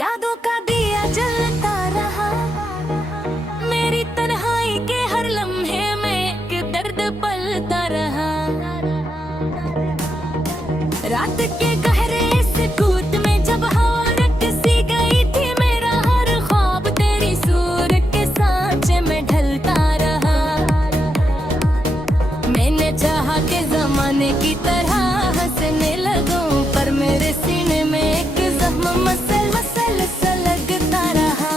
यादों का दिया जलता रहा, मेरी तन्हाई के हर लम्हे में एक दर्द पलता रहा। रात के गहरे सुकूत में जब हवा रकसी गई थी, मेरा हर ख्वाब तेरी सूर के सांचे में ढलता रहा। मैंने चाहा कि जमाने की तरह हंसने लगूं, पर मेरे सीने में एक जख्म मसल मसल सा लगता रहा।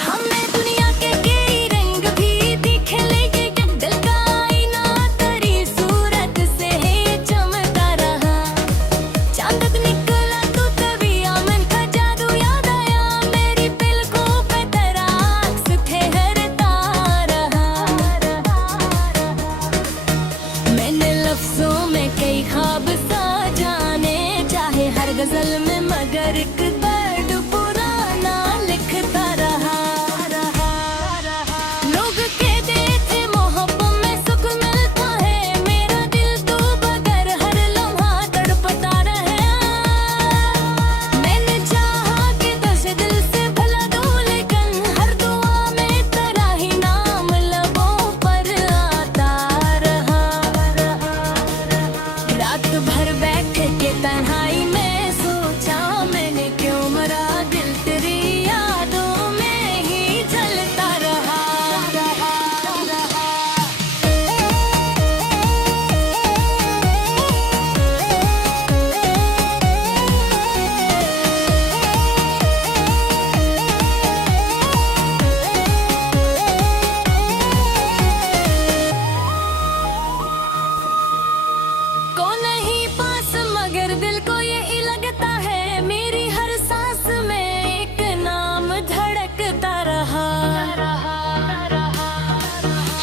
हमें दुनिया के कई रंग भी दिखे, लेकिन दिल का आईना तेरी सूरत से चमकता रहा। चांद निकला तो तभी आमन का जादू याद आया, मेरी पलकों पे तेरा अक्स ठहरता रहा। मैंने लफ्जों में कई ख्वाब सजाने चाहे हर गजल में, मगर एक दर्द पुराना लिखता रहा। लोग कहते थे मोहब्बत में सुख मिलता है, मेरा दिल तो बगैर हर लम्हा तड़पता रहे। मैंने चाहा कि तुझे दिल से भुला दूं, लेकिन हर दुआ में तेरा ही नाम लबों पर आता रहा। रात भर बैठ के तन्हाई में सोचा मैंने, क्यों मरा दिल तेरी यादों में ही जलता रहा। को नहीं पास मगर दिल को ये लगता है, मेरी हर सांस में एक नाम धड़कता रहा।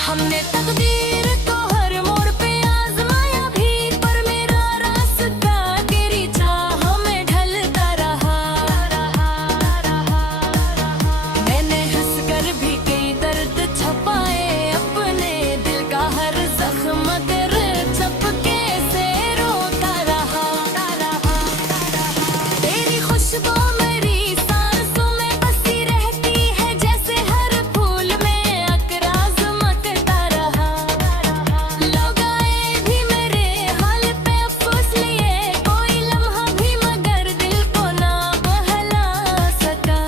हमने तकदीर को हर मोड़ पे आजमाया भी, पर मेरा रास्ता तेरी चाह में ढलता रहा। मैंने हंसकर भी कई दर्द छुपाए अपने, दिल का हर जख्म तेरे चपके से रोता रहा। तेरी खुशबू मेरी सांसों में बसी रहती है, जैसे हर फूल में अकराज मकता रहा। लोग आए भी मेरे हाल पे अफसोस लिए, कोई लम्हा भी मगर दिल को ना बहला सका।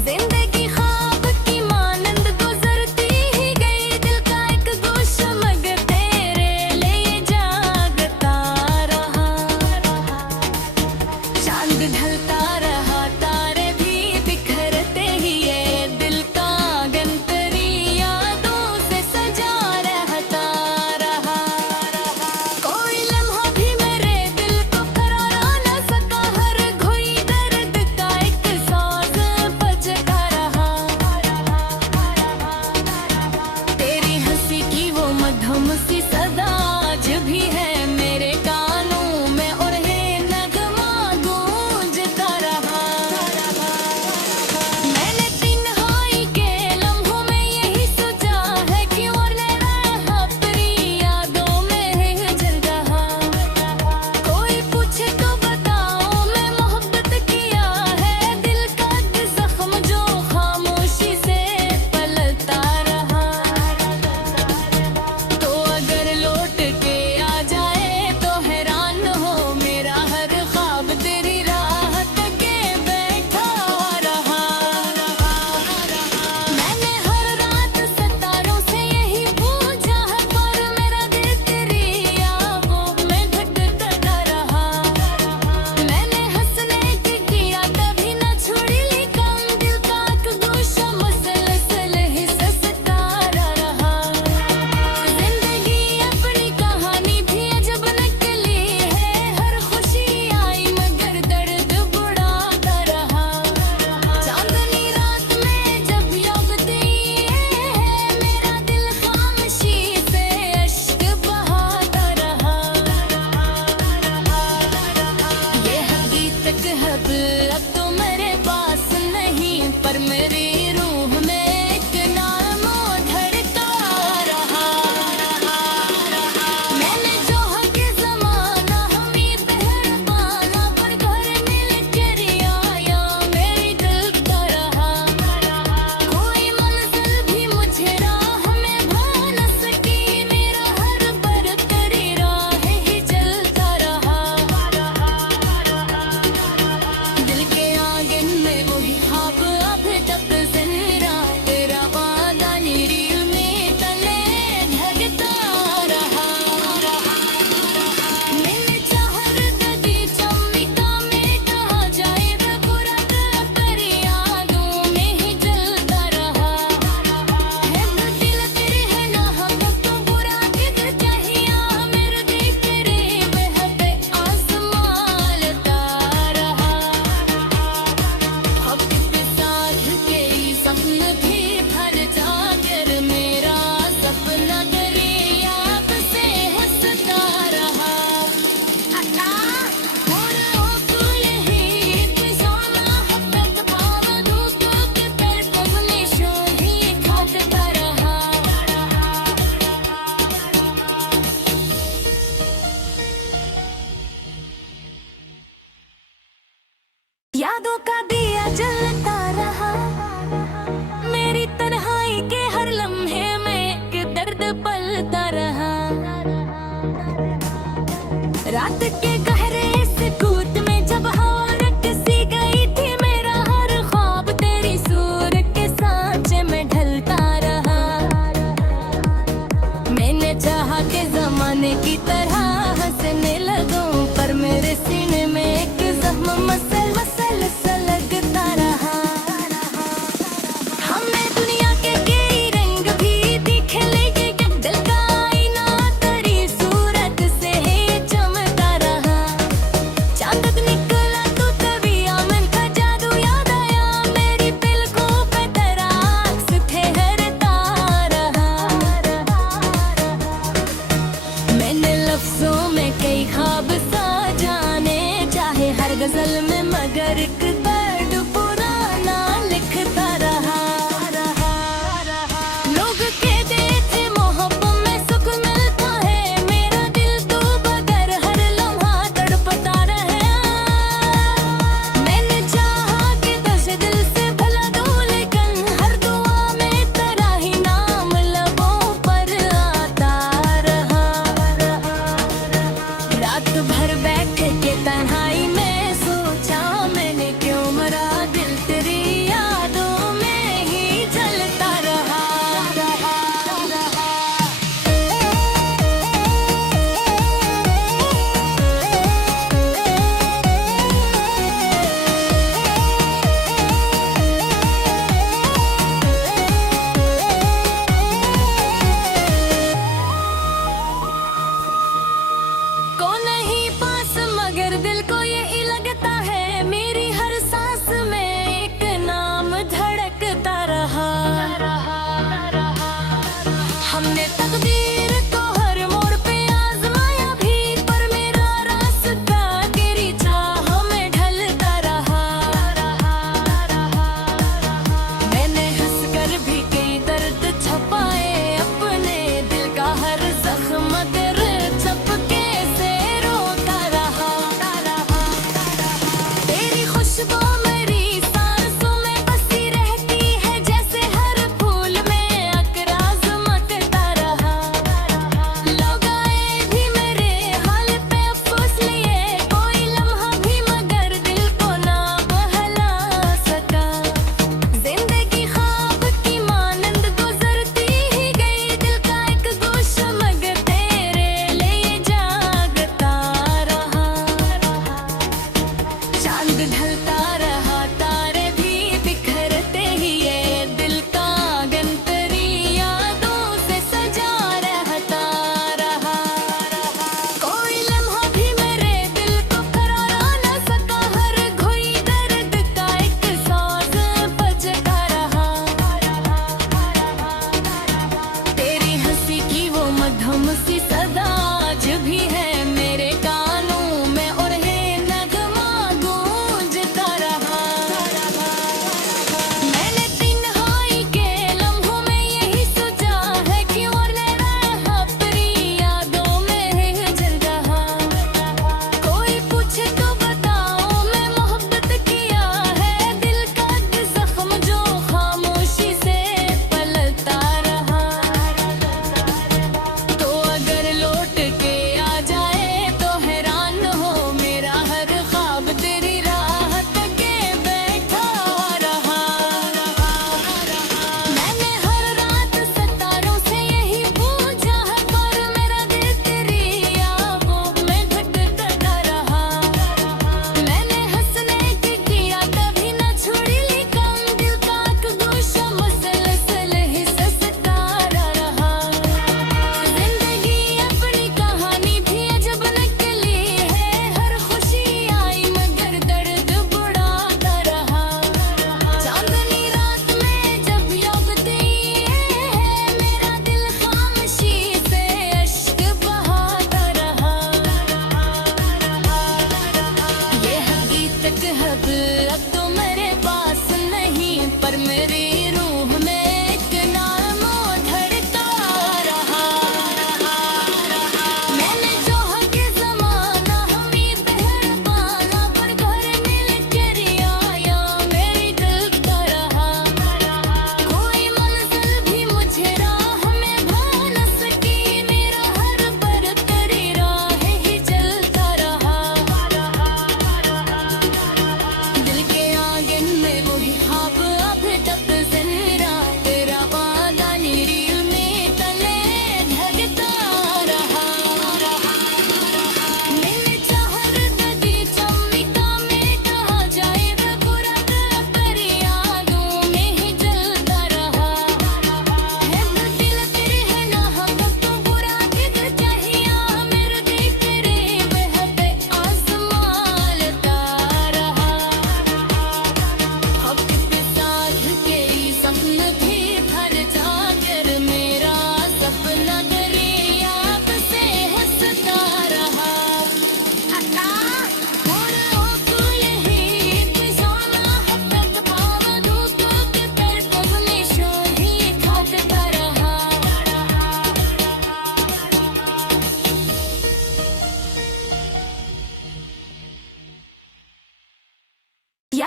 जिंदगी ख्वाब की मानंद गुजरती ही गई, दिल का एक गोशा मगर तेरे लिए जागता रहा। चांद ढलता रहा, तारे भी बिखरते ही, ये दिल का आंगन तेरी यादों से सजा रहता रहा। कोई लम्हा भी मेरे दिल को करारा न सका, हर घोई दर्द का एक साज बजता रहा। तेरी हंसी की वो मधुम सी सदा आज भी है मेरे कानों में, और ये नगमा गूंजता रहा। मैंने तन्हाई के लम्हों में यही सोचा है, क्यों रहा अपनी यादों में जल रहा। कोई पूछे तो बताओ मैं मोहब्बत किया है, दिल का जख्म जो खामोशी से पलता रहा। तो अगर लौट के आ जाए तो हैरान हो, मेरा हर ख्वाब तेरी राहत के बैठा रहा। मैंने हर रात सितारों से यही पूछा है, पर मेरा दिल तेरी यादों में भटकता रहा। मैंने हंसने की किया तभी न छोड़ी, लेकिन दिल का एक गोशा मुसलसल ही ससता रहा। जिंदगी अपनी कहानी भी अजब नकली है, हर खुशी आई मगर दर्द बुढ़ाता रहा। चांदनी रात में जब योगती है, मेरा दिल खामोशी से अश्क बहाता रहा। ये हकीकत है अब तो मेरे पास नहीं, पर मेरी रूह में एक नाम धड़का रहा। मैंने जो हक ज़माना हमें तहर पाना, पर घर मिल कर या यादों का दिया जलता रहा, मेरी तन्हाई के हर लम्हे में एक दर्द पलता रहा। रात के गहरे सुकूत में जब हवा रकसी गई थी, मेरा हर ख्वाब तेरी सूरत के सांचे में ढलता रहा। मैंने चाहा कि जमाने की तरह हंसने लगूं, पर मेरे सीने में एक जख्म मसल मसल सा लगता रहा। हमें दुनिया के कई रंग भी दिखे, लेकिन दिल का आईना तेरी सूरत से ही चमकता रहा। चांद निकला तो तभी आमन का जादू याद आया, मेरी पलकों पे तेरा अक्स ठहरता रहा। मैंने लफ्जों में कई ख्वाब सजाने चाहे हर गजल में, मगर एक दर्द पुराना लिखता रहा। लोग कहते थे मोहब्बत में सुख मिलता है, मेरा दिल तो बगैर हर लम्हा तड़पता रहे। मैंने चाहा कि तुझे दिल से भुला दूं, लेकिन हर दुआ में तेरा ही नाम लबों पर आता रहा। रात भर बैठ के तन्हाई में सोचा मैंने, क्यों मरा दिल तेरी यादों में ही जलता रहा। को नहीं पास मगर दिल को यही लगता है, मेरी हर सांस में एक नाम धड़कता रहा। हमने तकदीर को हर मोड़ पे आजमाया भी, पर मेरा रास्ता तेरी चाह में ढलता रहा। मैंने हंसकर भी कई दर्द छुपाए, अपने दिल का हर जख्म तेरे चपके से रोता रहा। तेरी खुशबू मेरी सांसों में बसी रहती है, जैसे हर फूल में अकराज मकता रहा। लोग आए भी मेरे हाल पे अफसोस लिए, कोई लम्हा भी मगर दिल को ना बहला सका। जिंदगी ख्वाब की मानंद गुजरती ही गई, दिल का एक गोशा मगर तेरे लिए जागता रहा। चांद ढलता रहा, तारे भी बिखरते ही, ये दिल का आंगन तेरी यादों से सजा रहता रहा। कोई लम्हा भी मेरे दिल को करारा न सका, हर घोई दर्द का एक साज बजता रहा। तेरी हंसी की वो मधुम सी सदा आज भी है मेरे कानों में, और ये नगमा गूंजता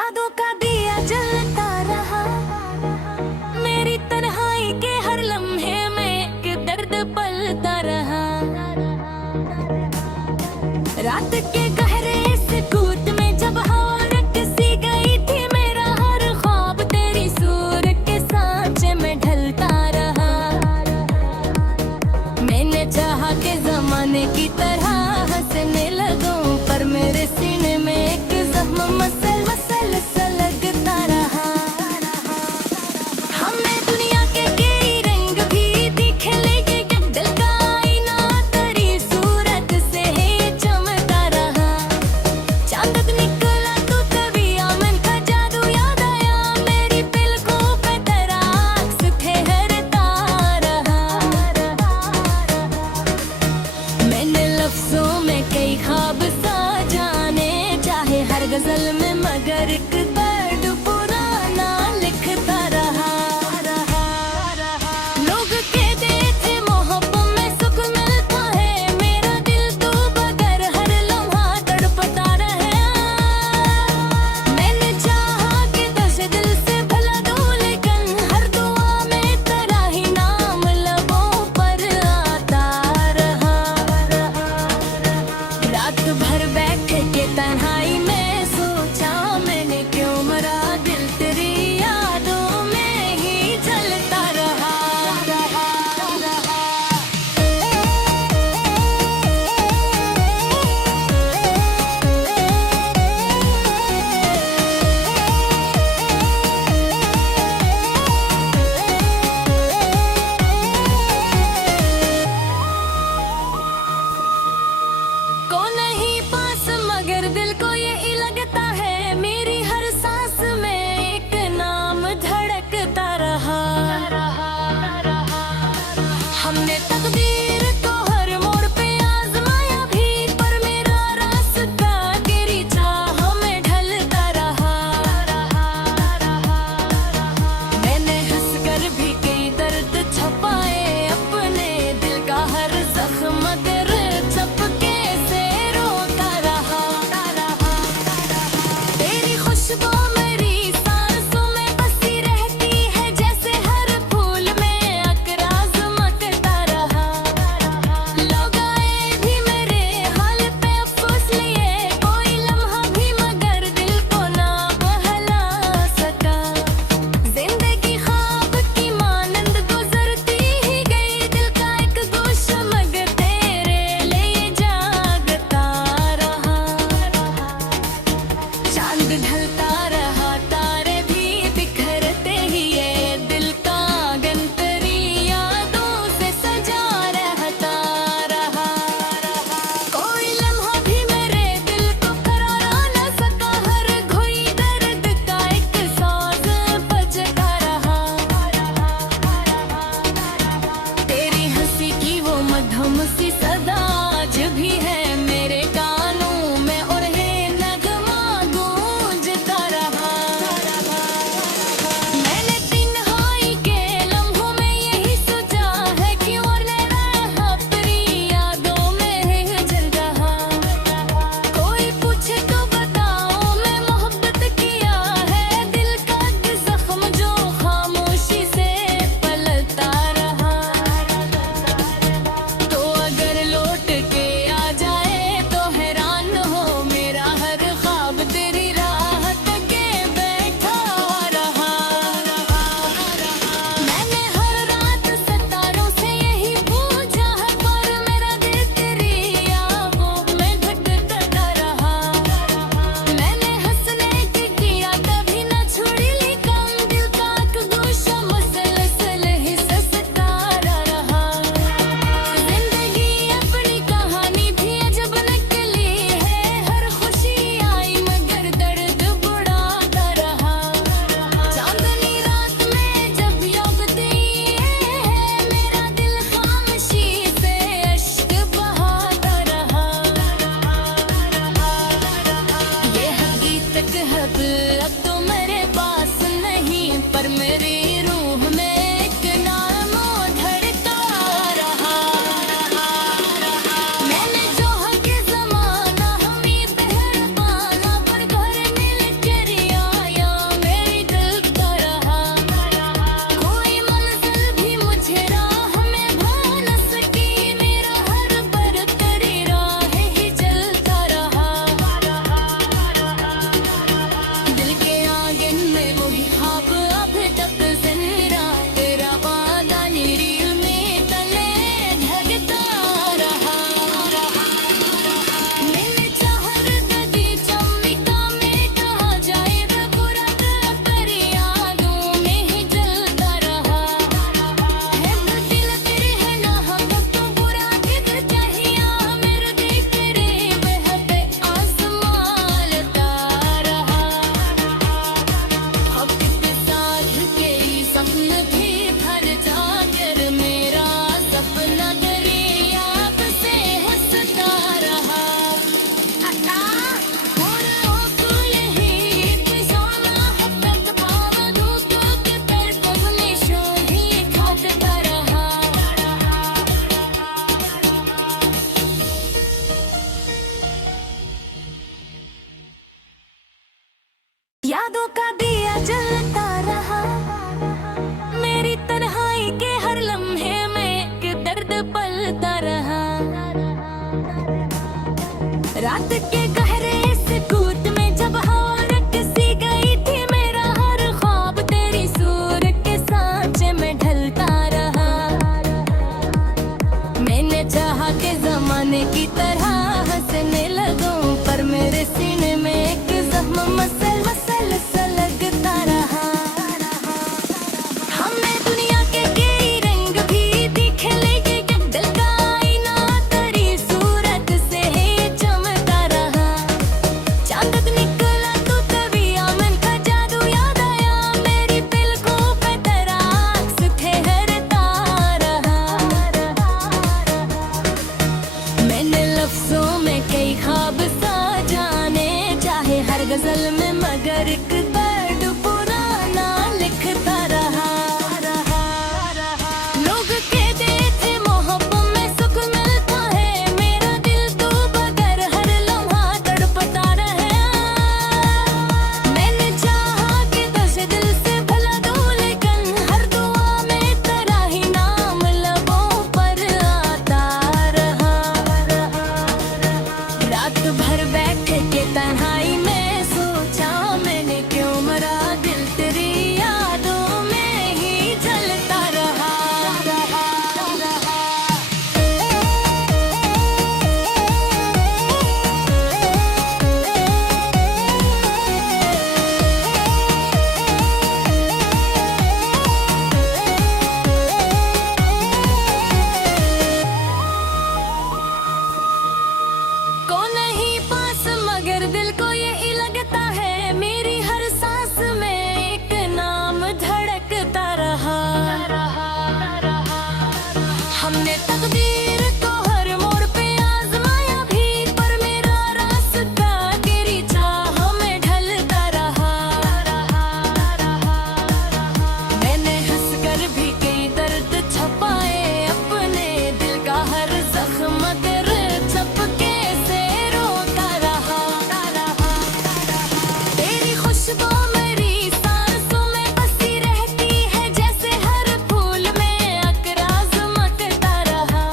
यादों का दिया जलता रहा, मेरी तन्हाई के हर लम्हे में एक दर्द पलता रहा। रात के गहरे सुकूत में जब हवा रकसी गई थी, मेरा हर ख्वाब तेरी सूरत के सांचे में ढलता रहा। मैंने चाहा कि जमाने की तरह हंसने लगूं, पर मेरे सीने में एक जख्म मसल मसल सा लगता रहा। हमें दुनिया के कई रंग भी दिखे, लेकिन दिल का आईना तेरी सूरत से ही चमकता रहा। चांद निकला तो तभी आमन का जादू याद आया, मेरी पलकों पे तेरा अक्स ठहरता रहा। मैंने लफ्जों में कई ख्वाब सा जाने चाहे हर गजल में, मगर एक दर्द पुराना लिखता रहा। लोग कहते थे मोहब्बत में सुख मिलता है, मेरा दिल तो बगैर हर लम्हा तड़पता रहे। मैंने चाहा कि तुझे दिल से भुला दूं, लेकिन हर दुआ में तेरा ही नाम लबों पर आता रहा। रात भर बैठ के तन्हाई में सोचा मैंने, क्यों मरा दिल तेरी यादों में ही जलता रहा। को नहीं पास मगर दिल को ये लगता है, मेरी हर सांस में एक नाम धड़कता रहा। हमने तकदीर को हर मोड़ पे आजमाया भी, पर मेरा रास्ता तेरी चाह में ढलता रहा। मैंने हंसकर भी कई दर्द छुपाए, अपने दिल का हर जख्म तेरे चपके से रोता रहा। तेरी खुशबू मेरी सांसों में बसी रहती है, जैसे हर फूल में अकराज महकता रहा। लोग आए भी मेरे हाल पे अफसोस लिए, कोई लम्हा भी मगर दिल को ना बहला सका। जिंदगी ख्वाब की मानंद गुजरती ही गई, दिल का एक गोशा मगर तेरे लिए जागता रहा। चांद ढलता रहा, तारे भी बिखरते ही, ये दिल का आंगन तेरी यादों से सजा रहता रहा। कोई लम्हा भी मेरे दिल को करारा न सका, हर घोई दर्द का एक साज बजता रहा। तेरी हंसी की वो मधुम सी सदा आज भी है मेरे कानों में, और है नगमा गूंजता रहा। मैंने तन्हाई के लम्हों में यही सोचा है, क्यों रहा तेरी यादों में जल रहा। कोई पूछे तो बताओ मैं मोहब्बत किया है, दिल का जख्म जो खामोशी से पलता रहा। तो अगर लौट के आ जाए तो हैरान हो, मेरा हर ख्वाब तेरी राहत के बैठा रहा। मैंने हर रात सितारों से यही पूछा है, पर मेरा दिल तेरी यादों में भटकता रहा। मैंने हंसने की किया तभी न छोड़ी, लेकिन दिल का एक गोशा मसलसल ही ससता रहा। जिंदगी अपनी कहानी भी अजब निकली है, हर खुशी आई मगर दर्द बुढ़ाता रहा। चांदनी रात में जब योगती है, मेरा दिल खामोशी से अश्क बहाता रहा। ये हकीकत है अब तो मेरे पास नहीं, पर मेरी रूह में एक नाम धड़का रहा। मैंने चाहा कि ज़माना हमें पहर पाना, पर घर मिल कर यार का दिया जलता रहा, मेरी तन्हाई के हर लम्हे में एक दर्द पलता रहा। रात के गहरे सुकूत में जब हवा रकसी गई थी, मेरा हर ख्वाब तेरी सूरत के सांचे में ढलता रहा। मैंने चाहा कि जमाने की तरह हंसने लगूं, पर मेरे सीने में एक जख्म मसल मसल सा लगता रहा। हमने दुनिया के कई रंग भी दिखे, लेकिन दिल का आईना तेरी सूरत से ही चमकता रहा। चांद निकला तो तभी आमन का जादू याद आया, मेरी पलकों पे तेरा अक्स ठहरता रहा। मैंने लफ्जों में कई ख्वाब सा जाने चाहे हर गजल में, मगर एक दर्द पुराना लिखता रहा। लोग कहते थे मोहब्बत में सुख मिलता है, मेरा दिल तो बगैर हर लम्हा तड़पता रहे। मैंने चाहा कि तुझे दिल से भुला दूं, लेकिन हर दुआ में तेरा ही नाम लबों पर आता रहा। रात भर बैठ के तन्हाई में सोचा मैंने, क्यों मरा दिल तेरी यादों में ही जलता रहा। को नहीं पास मगर दिल को यही लगता है, मेरी हर सांस में एक नाम धड़कता रहा। हमने तकदीर को हर मोड़ पे आजमाया भी, पर मेरा रास्ता तेरी चाह में ढलता रहा। मैंने हंसकर भी कई दर्द छुपाए, अपने दिल का हर जख्म तेरे चपके से रोता रहा। तेरी खुशबू मेरी सांसों में बसी रहती है, जैसे हर फूल में अकराज महकता रहा।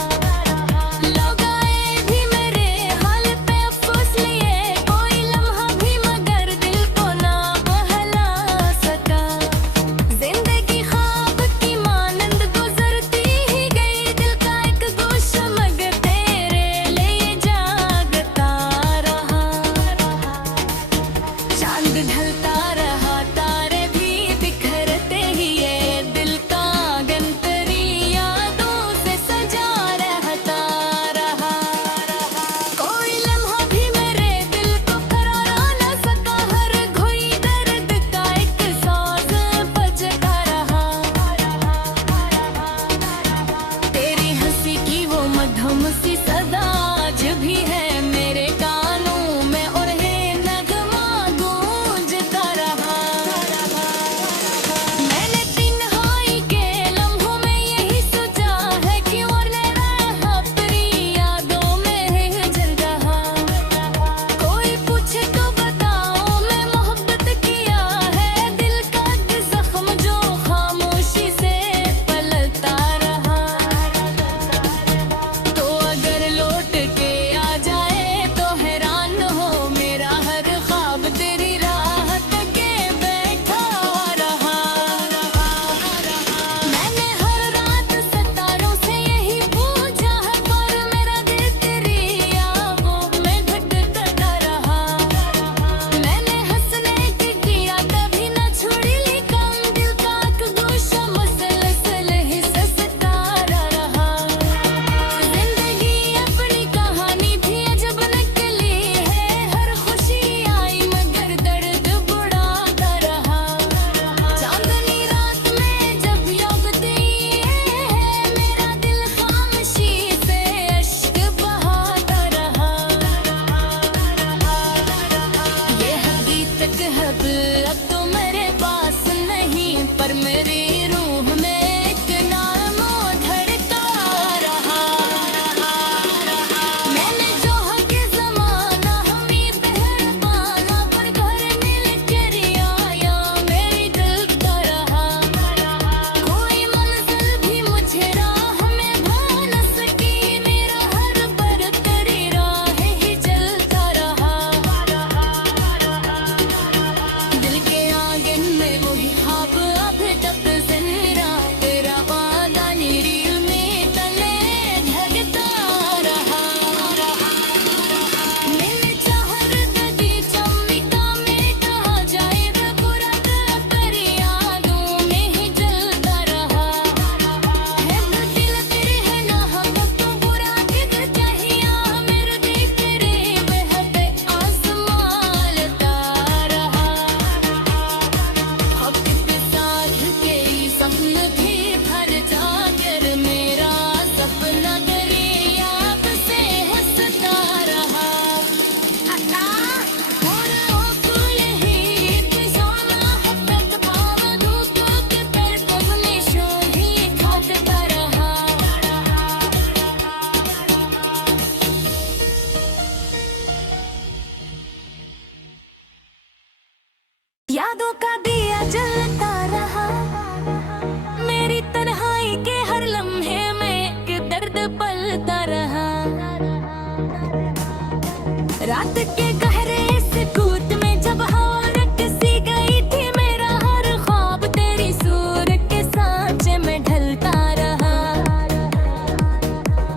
के गहरे सुकूत में जब हवा रकसी गई थी, मेरा हर ख्वाब तेरी सूरत के सांचे में ढलता रहा।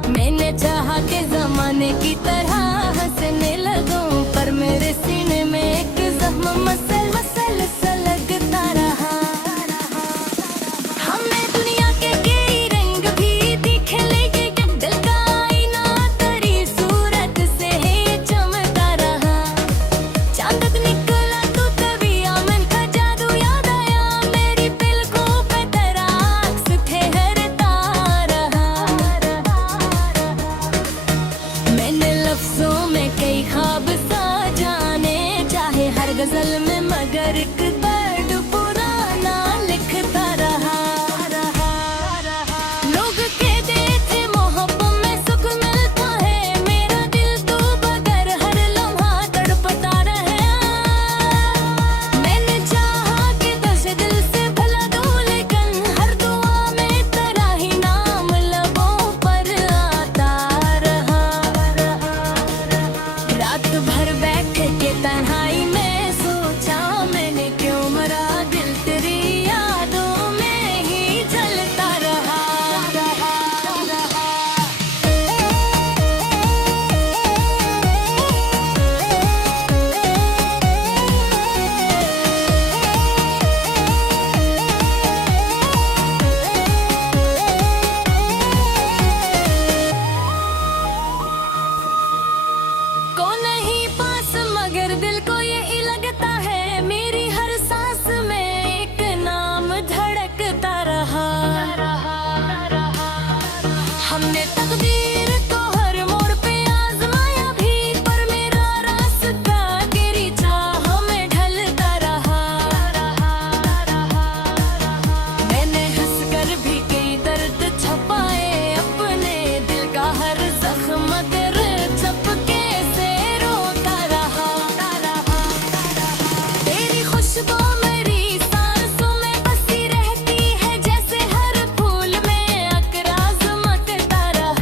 मैंने चाहा कि जमाने की तरह हंसने लगूं, पर मेरे सीने में एक जख्म मसल मसल सा लगता रहा। हमने दुनिया के कई रंग भी दिखे, लेकिन दिल का आईना तेरी सूरत से ही चमकता रहा। चांद निकला तो तभी आमन का जादू याद आया, मेरी पलकों पे तेरा अक्स ठहरता रहा। मैंने लफ्जों में कई ख्वाब सा जाने, चाहे हर गजल में मगर एक दर्द पुराना लिखता रहा। लोग कहते थे मोहब्बत में सुख मिलता है, मेरा दिल तो बगैर हर लम्हा तड़पता रहे। मैंने चाहा कि तुझे दिल से भुला दूं, लेकिन हर दुआ में तेरा ही नाम लबों पर आता रहा। रात भर बैठ के तन्हाई में सोचा मैंने, क्यों मरा दिल तेरी यादों में ही जलता रहा। को नहीं पास मगर दिल को यही लगता है, मेरी हर सांस में एक नाम धड़कता रहा। हमने तकदीर को हर मोड़ पे आजमाया भी, पर मेरा रास्ता तेरी चाह में ढलता रहा। मैंने हंस कर भी कई दर्द छुपाए, अपने दिल का हर जख्म तेरे चपके से रोता रहा। तेरी खुशबू मेरी सांसों में बसी रहती है, जैसे हर फूल में अकराज महकता रहा।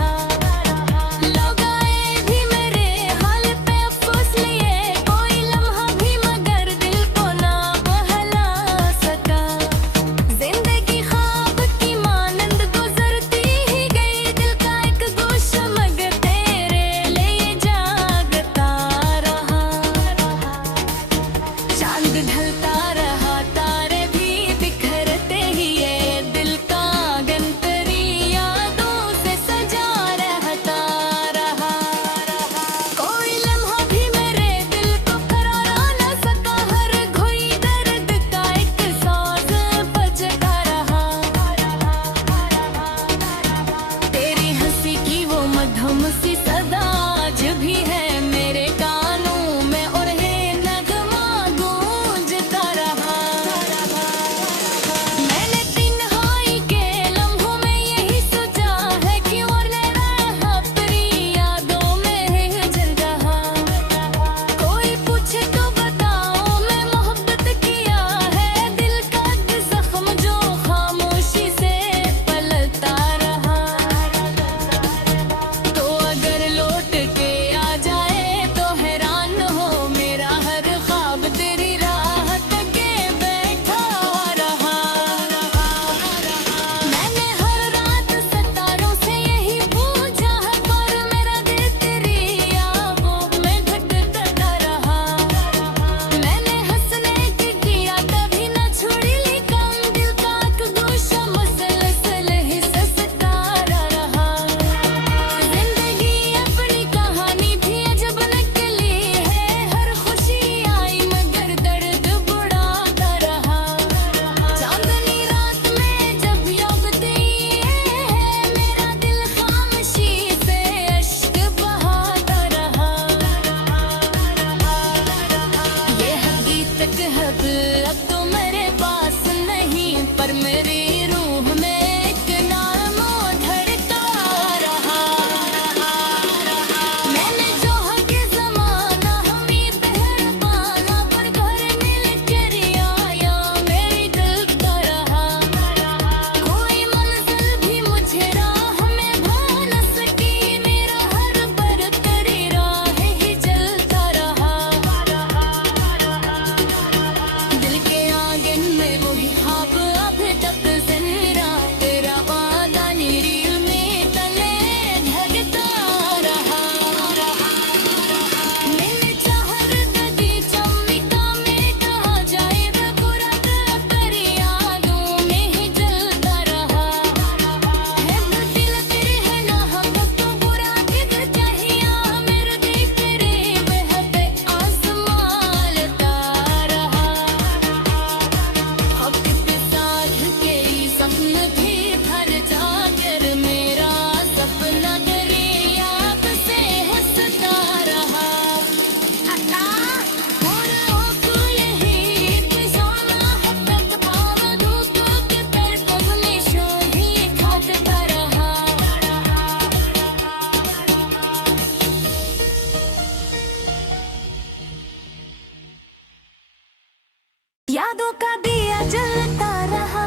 यादों का दिया जलता रहा,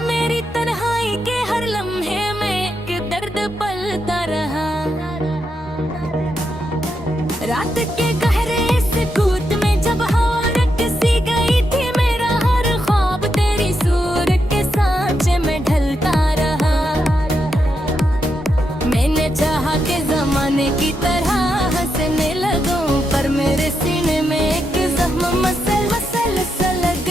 मेरी तन्हाई के हर लम्हे में कि दर्द पलता रहा। रात के गहरे सुकूत में जब हवा रकसी गई थी, मेरा हर ख्वाब तेरी सूरत के सांचे में ढलता रहा। मैंने चाहा कि जमाने की तरह हंसने लगूं, पर मेरे सीने में एक जख्म मसल मसल सा लग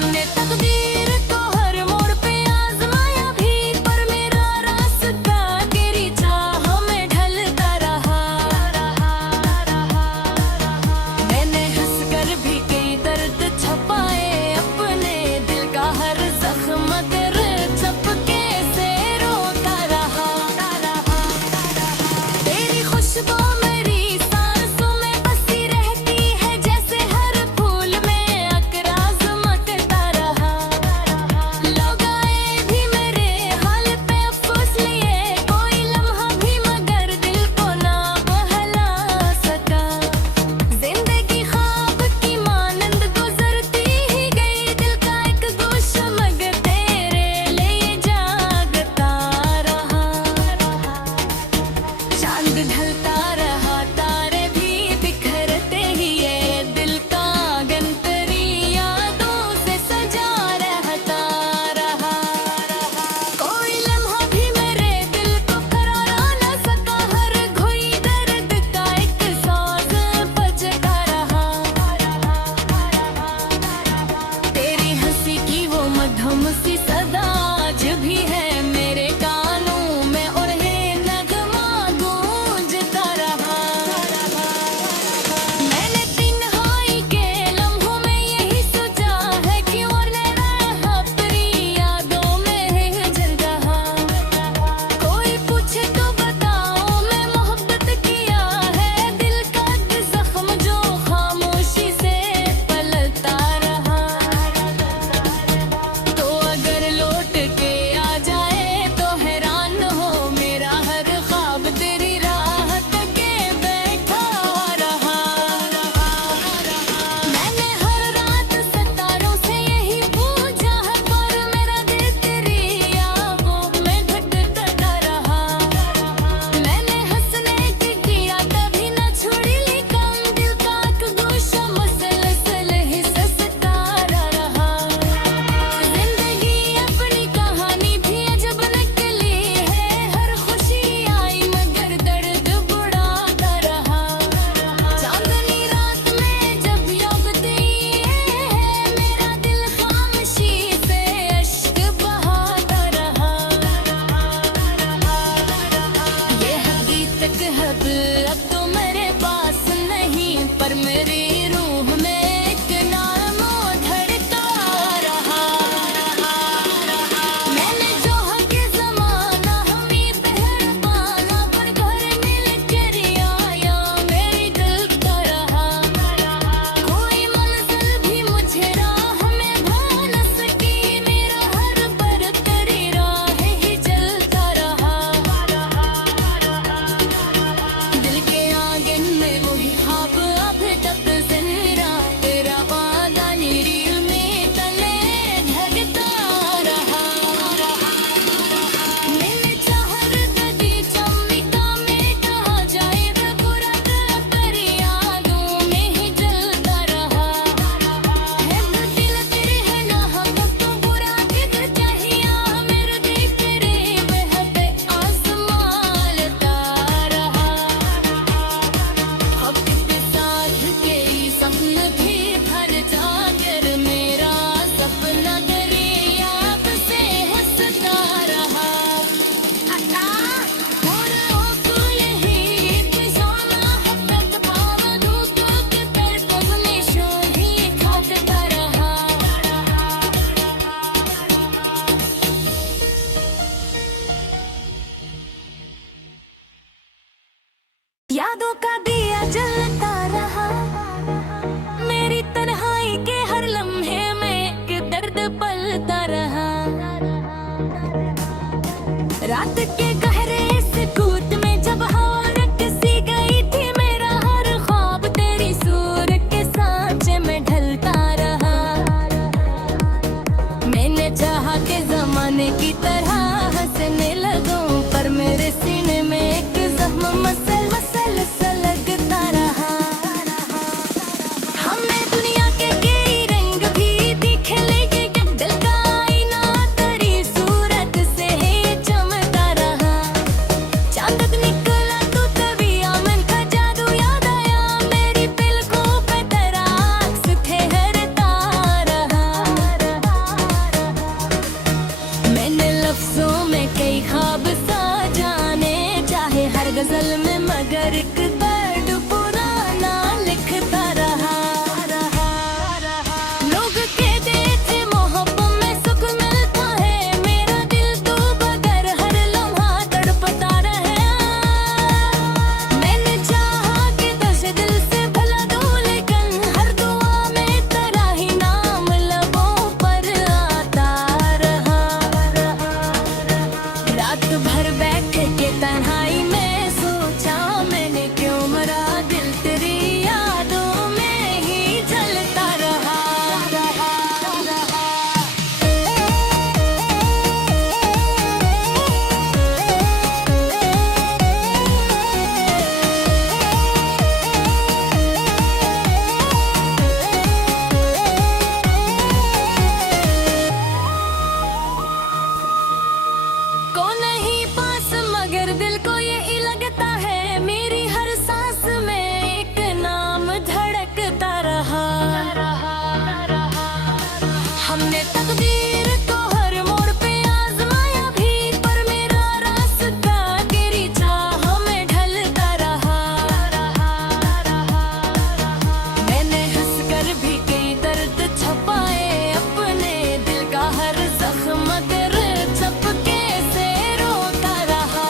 हमने तकदीर को हर मोड़ पे आजमाया भी, पर मेरा रास्ता तेरी चाह में ढलता रहा। मैंने हंस कर भी कई दर्द छुपाए अपने दिल का हर जख्म कर चपके से रोता रहा। तेरी खुशबू मेरी सांसों में बसी रहती है, जैसे हर फूल में अकराज महकता रहा। हमने तकदीर को हर मोड़ पे आजमाया भी, पर मेरा रास्ता तेरी चाह में ढलता रहा। मैंने हंस कर भी कई दर्द छुपाए, अपने दिल का हर जख्म तेरे चपके से रोता रहा।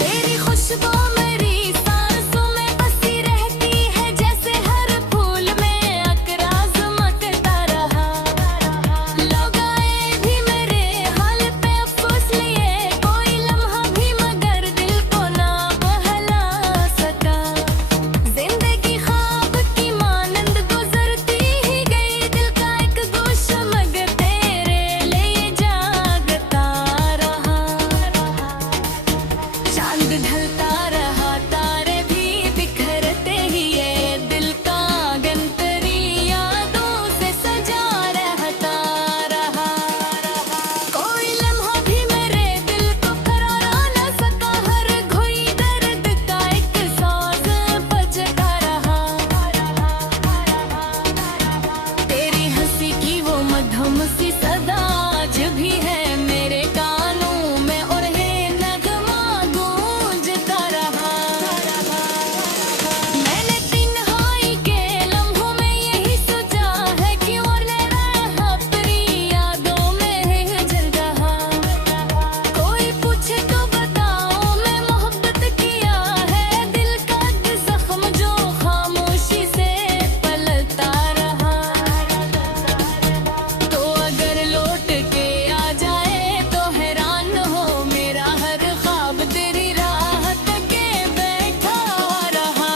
तेरी खुशबू मेरी सांसों में बसी रहती है, जैसे हर फूल में अकराज महकता रहा। लोग आए भी मेरे हाल पे अफसोस लिए, कोई लम्हा भी मगर दिल को ना बहला सका। जिंदगी ख्वाब की मानंद गुजरती ही गई, दिल का एक गोशा मगर तेरे लिए जागता रहा। चांद ढलता रहा, तारे भी बिखरते ही, ये दिल का आंगन तेरी यादों से सजा रहता रहा। कोई लम्हा भी मेरे दिल को करारा न सका, हर घोई दर्द का एक साज बजता रहा। तेरी हंसी की वो मधुम सी सदा आज भी है मेरे कानों में, और है नगमा गूंजता रहा। मैंने तन्हाई के लम्हों में यही सोचा है, क्यों रहा अपनी यादों में जल रहा। कोई पूछे तो बताओ मैं मोहब्बत किया है, दिल का जख्म जो खामोशी से पलता रहा। तो अगर लौट के आ जाए तो हैरान हो, मेरा हर ख्वाब तेरी राहत के बैठा रहा।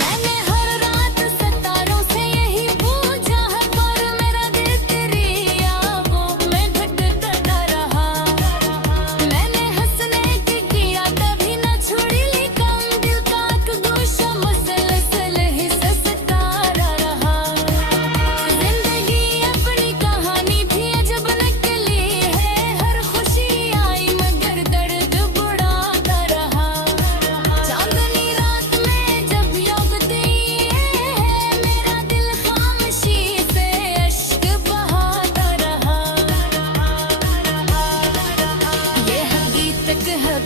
मैंने हर रात सितारों से यही पूछा है, पर मेरा दिल तेरी यादों में भटकता रहा। मैंने हंसने की किया तभी न छोड़ी ली कम, दिल का एक गोशा मुसलसल ही ससता रहा। जिंदगी अपनी कहानी भी अजब निकली है, हर खुशी आई मगर दर्द बुढ़ाता रहा। चांदनी रात में जब योगती है, मेरा दिल खामोशी से अश्क बहाता रहा। ये हकीकत है